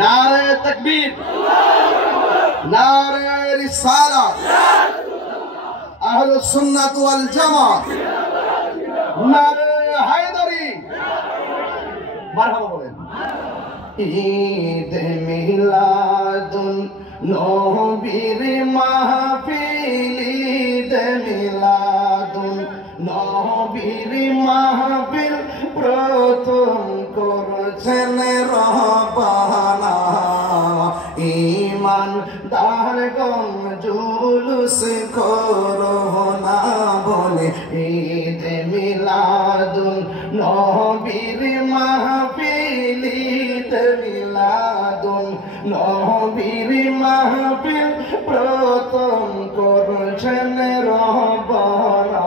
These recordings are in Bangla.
নারে তাকবীর, নারে রিসালাত, আহলুস সুন্নাত ওয়াল জামাত, নারে হায়দারি, মারহাবা বলেন। ঈদ মিলাদুন নবীর মাহফিল, ঈদ মিলাদুন নবীর মাহফিল প্রথম করছেন রব্বানা। ঈমানদারগণ জুলুস করো না বলে ঈদ মিলাদুন নবীর মাহফিল, ঈদ মিলাদুন নবীর মাহফিল প্রথম করছেন রব্বানা।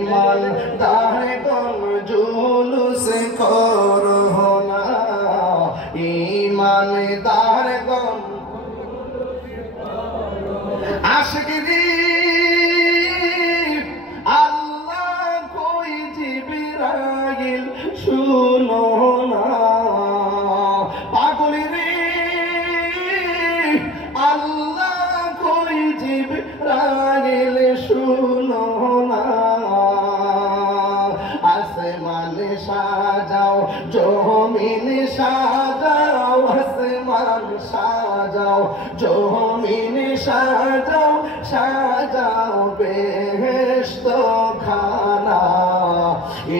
ঈমানদারগণ জুলুস করো না, ঈমানদারগণ আশিকরি আল্লাহ কই জিবরাইল শুনো না, পাগলেরি আল্লাহ কই জিবরাইল শুনো না। আসমান সাজাও জমিন সাজাও, আসমান সাজাও জমিন সাজাও, সাজাও বেহেশত খানা।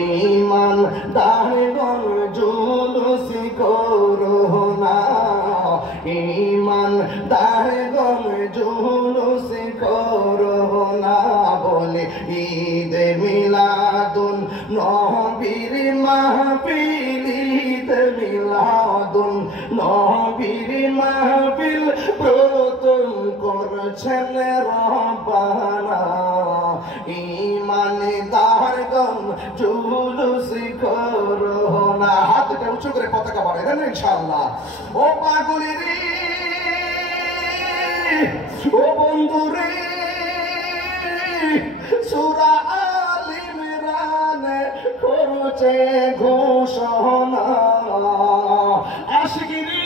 ঈমানদারগণ জুলুস করো না, ঈমানদারগণ জুলুস করো না বলে ঈদ মিলাদুন নবীর মাহফিল, ঈদ মিলাদুন নবীর মাহফিল প্রথম করছেন রব্বানা। ঈমানদারগণ জুলুস করো না। হাতটা উঁচু করে পতাকা বাড়াই দেন ইনশাআল্লাহ। ও পাগলেরি, ও বন্ধুরে, সূরা আল ইমরান করছে ঘোষণা। আশিকরি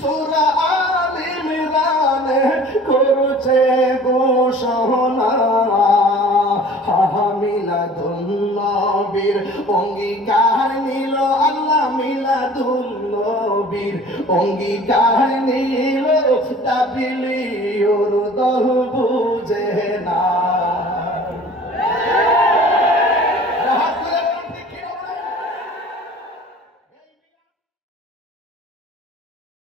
সূরা আল ইমরান করছে ঘোষণা। মিলাদুন নবীর অঙ্গীকার নিল আল্লাহ, মিলাদুন নবীর অঙ্গীকার নিল, তাবলীগের দল বুঝে না।